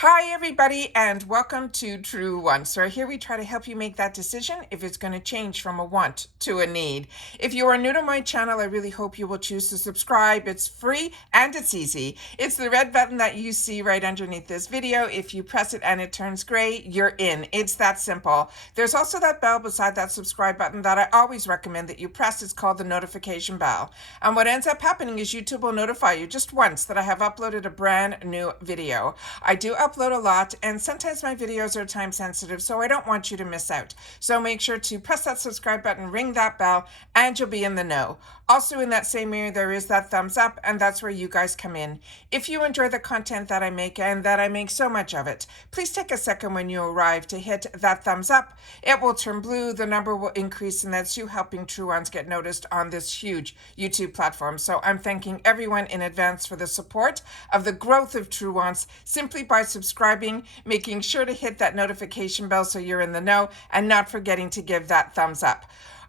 Hi, everybody, and welcome to True Want. So here we try to help you make that decision if it's going to change from a want to a need. If you are new to my channel, I really hope you will choose to subscribe. It's free and it's easy. It's the red button that you see right underneath this video. If you press it and it turns gray, you're in. It's that simple. There's also that bell beside that subscribe button that I always recommend that you press. It's called the notification bell. And what ends up happening is YouTube will notify you just once that I have uploaded a brand new video. I do upload a lot, and sometimes my videos are time sensitive, so I don't want you to miss out. So make sure to press that subscribe button, ring that bell, and you'll be in the know. Also in that same area, there is that thumbs up, and that's where you guys come in. If you enjoy the content that I make, and that I make so much of it, please take a second when you arrive to hit that thumbs up. It will turn blue, the number will increase, and that's you helping True Ones get noticed on this huge YouTube platform. So I'm thanking everyone in advance for the support of the growth of True Ones simply by subscribing, making sure to hit that notification bell so you're in the know, and not forgetting to give that thumbs up.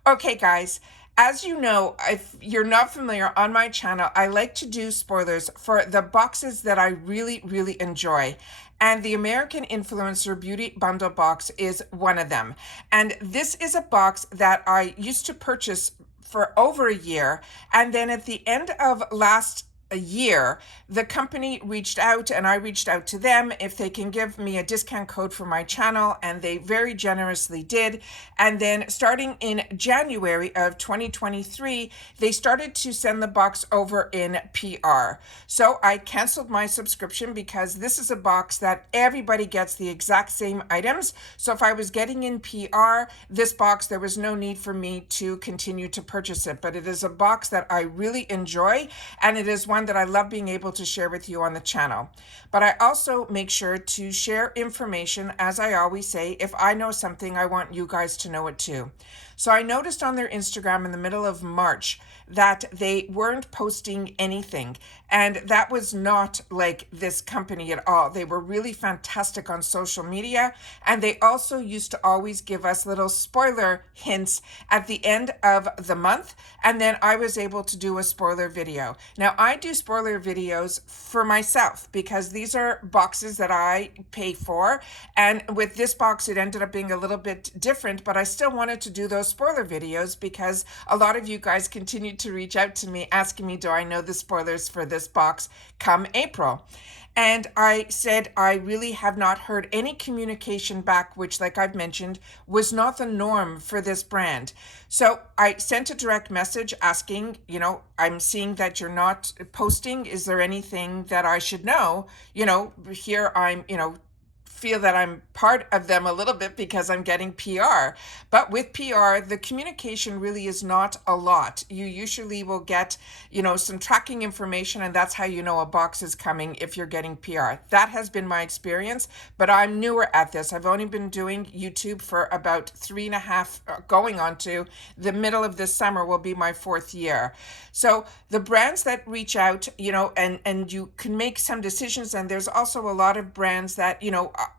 Okay, guys. As you know, if you're not familiar, on my channel, I like to do spoilers for the boxes that I really, really enjoy. And the American Influencer Beauty Bundle box is one of them. And this is a box that I used to purchase for over a year. And then at the end of last year, the company reached out and I reached out to them if they can give me a discount code for my channel, and they very generously did. And then starting in January of 2023, they started to send the box over in PR. So I canceled my subscription because this is a box that everybody gets the exact same items. So if I was getting in PR, this box, there was no need for me to continue to purchase it. But it is a box that I really enjoy, and it is one that I love being able to share with you on the channel. But I also make sure to share information, as I always say. If I know something, I want you guys to know it too. So I noticed on their Instagram in the middle of March that they weren't posting anything. And that was not like this company at all. They were really fantastic on social media. And they also used to always give us little spoiler hints at the end of the month. And then I was able to do a spoiler video. Now, I do spoiler videos for myself because these are boxes that I pay for. And with this box, it ended up being a little bit different, but I still wanted to do those spoiler videos because a lot of you guys continued to reach out to me asking me, do I know the spoilers for this box come April? And I said, I really have not heard any communication back, which, like I've mentioned, was not the norm for this brand. So I sent a direct message asking, I'm seeing that you're not posting. Is there anything that I should know? Here I'm, feel that I'm part of them a little bit because I'm getting PR. But with PR, the communication really is not a lot. You usually will get, some tracking information, and that's how you know a box is coming if you're getting PR. That has been my experience, but I'm newer at this. I've only been doing YouTube for about 3.5, going on to the middle of this summer will be my 4th year. So the brands that reach out, and you can make some decisions, and there's also a lot of brands that,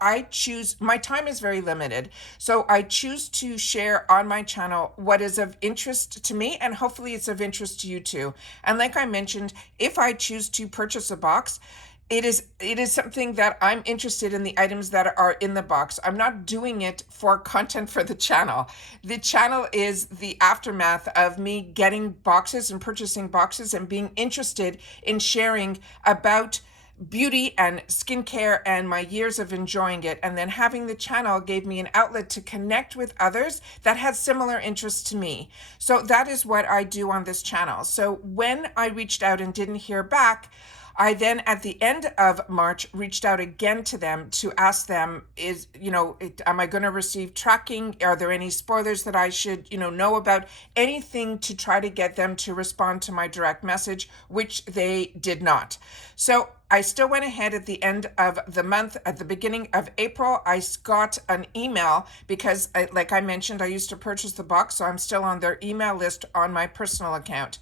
I choose, my time is very limited. So I choose to share on my channel what is of interest to me, and hopefully it's of interest to you too. And like I mentioned, if I choose to purchase a box, it is something that I'm interested in the items that are in the box. I'm not doing it for content for the channel. The channel is the aftermath of me getting boxes and purchasing boxes and being interested in sharing about beauty and skincare and my years of enjoying it. And then having the channel gave me an outlet to connect with others that had similar interests to me. So that is what I do on this channel. So when I reached out and didn't hear back, I then at the end of March reached out again to them to ask them, am I going to receive tracking? Are there any spoilers that I should, know about? Anything to try to get them to respond to my direct message, which they did not. So I still went ahead at the end of the month. At the beginning of April, I got an email because, like I mentioned, I used to purchase the box, so I'm still on their email list on my personal account.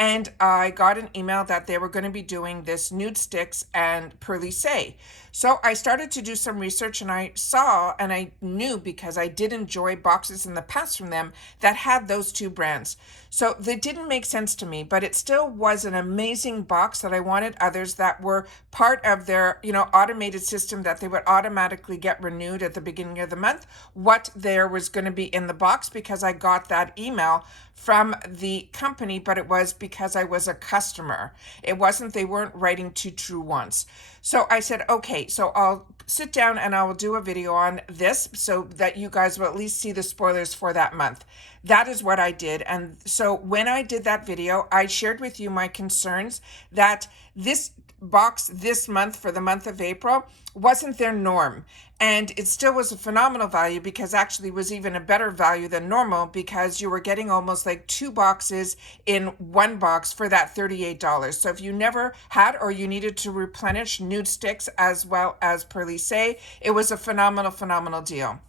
and I got an email that they were going to be doing this nude sticks and Pearly Say. So I started to do some research, and I saw, and I knew because I did enjoy boxes in the past from them that had those two brands. So they didn't make sense to me, but it still was an amazing box that I wanted others that were part of their, automated system, that they would automatically get renewed at the beginning of the month, what there was going to be in the box, because I got that email from the company, but it was because I was a customer. It wasn't, they weren't writing to True Once. So I said, okay, so I'll sit down and I will do a video on this so that you guys will at least see the spoilers for that month. That is what I did. And so when I did that video, I shared with you my concerns that this box this month, for the month of April, wasn't their norm. And it still was a phenomenal value, because actually was even a better value than normal, because you were getting almost like 2 boxes in one box for that $38. So if you never had, or you needed to replenish nude sticks as well as Pearly Say, it was a phenomenal deal.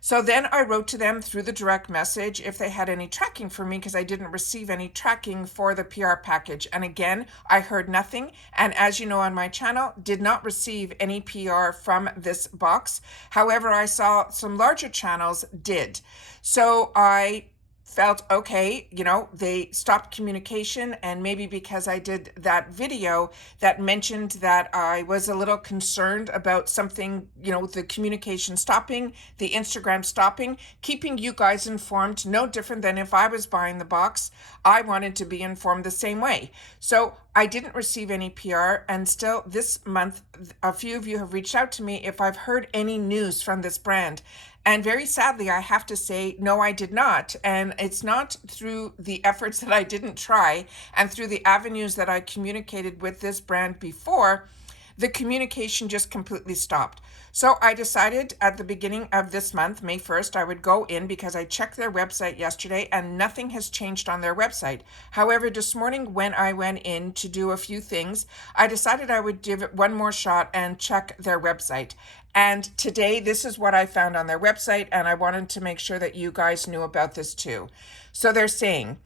So then I wrote to them through the direct message if they had any tracking for me, because I didn't receive any tracking for the PR package. And again, I heard nothing. And as you know, on my channel, did not receive any PR from this box. However, I saw some larger channels did. So I felt, okay, they stopped communication, and maybe because I did that video that mentioned that I was a little concerned about something, the communication stopping, the Instagram stopping, keeping you guys informed, no different than if I was buying the box, I wanted to be informed the same way. So I didn't receive any PR, and still this month, a few of you have reached out to me if I've heard any news from this brand. And very sadly, I have to say, no, I did not. And it's not through the efforts that I didn't try and through the avenues that I communicated with this brand before, the communication just completely stopped. So I decided at the beginning of this month, May 1st, I would go in, because I checked their website yesterday and nothing has changed on their website. However, this morning when I went in to do a few things, I decided I would give it one more shot and check their website. And today, this is what I found on their website, and I wanted to make sure that you guys knew about this too. So they're saying,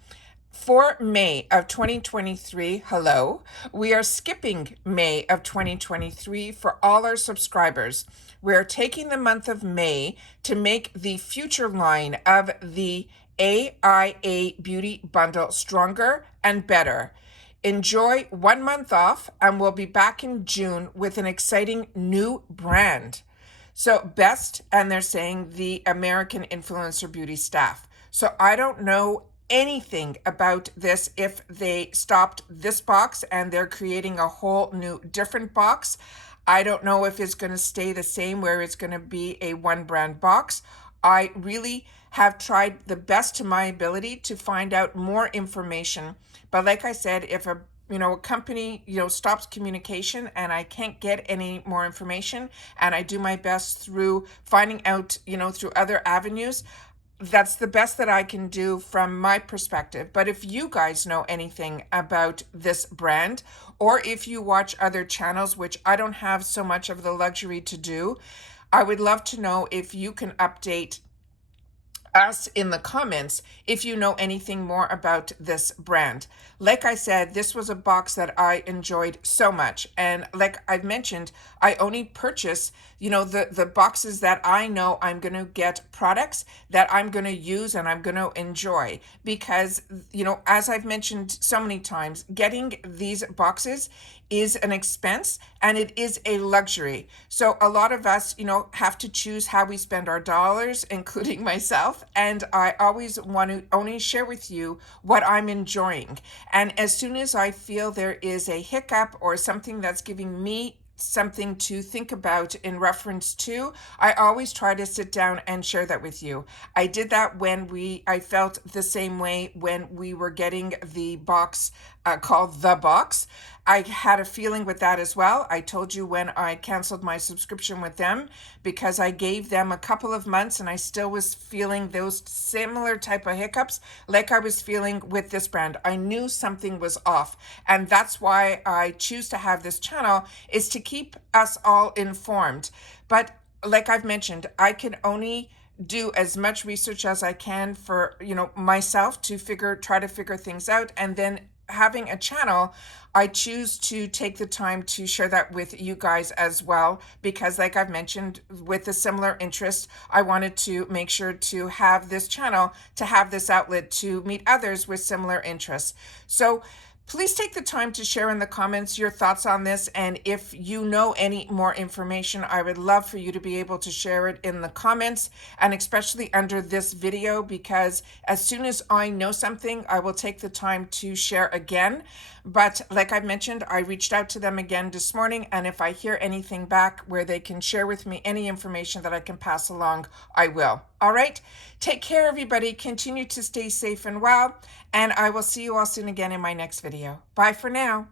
for May of 2023, hello, we are skipping May of 2023 for all our subscribers. We are taking the month of May to make the future line of the AIA Beauty Bundle stronger and better. Enjoy 1 month off, and we'll be back in June with an exciting new brand. So best, and they're saying the American Influencer Beauty staff. So I don't know anything about this, if they stopped this box and they're creating a whole new different box. I don't know if it's going to stay the same, where it's going to be a one brand box. I really have tried the best to my ability to find out more information. But like I said, if a company, stops communication and I can't get any more information, and I do my best through finding out, through other avenues, that's the best that I can do from my perspective. But if you guys know anything about this brand, or if you watch other channels, which I don't have so much of the luxury to do, I would love to know if you can update us in the comments if you know anything more about this brand. Like I said, this was a box that I enjoyed so much. And like I've mentioned, I only purchase, the boxes that I know I'm going to get products that I'm going to use and I'm going to enjoy. Because, as I've mentioned so many times, getting these boxes is an expense and it is a luxury. So a lot of us, have to choose how we spend our dollars, including myself. And I always want to only share with you what I'm enjoying. And as soon as I feel there is a hiccup or something that's giving me something to think about in reference to, I always try to sit down and share that with you. I did that when I felt the same way when we were getting the box called The Box. I had a feeling with that as well. I told you when I canceled my subscription with them, because I gave them a couple of months and I still was feeling those similar type of hiccups like I was feeling with this brand. I knew something was off, and that's why I choose to have this channel, is to keep us all informed. But like I've mentioned, I can only do as much research as I can for, myself to try to figure things out, and then having a channel, I choose to take the time to share that with you guys as well, because like I've mentioned, with a similar interest, I wanted to make sure to have this channel, to have this outlet to meet others with similar interests. So please take the time to share in the comments your thoughts on this. And if you know any more information, I would love for you to be able to share it in the comments, and especially under this video, because as soon as I know something, I will take the time to share again. But like I mentioned, I reached out to them again this morning, and if I hear anything back where they can share with me any information that I can pass along, I will. All right. Take care, everybody. Continue to stay safe and well, and I will see you all soon again in my next video. Bye for now.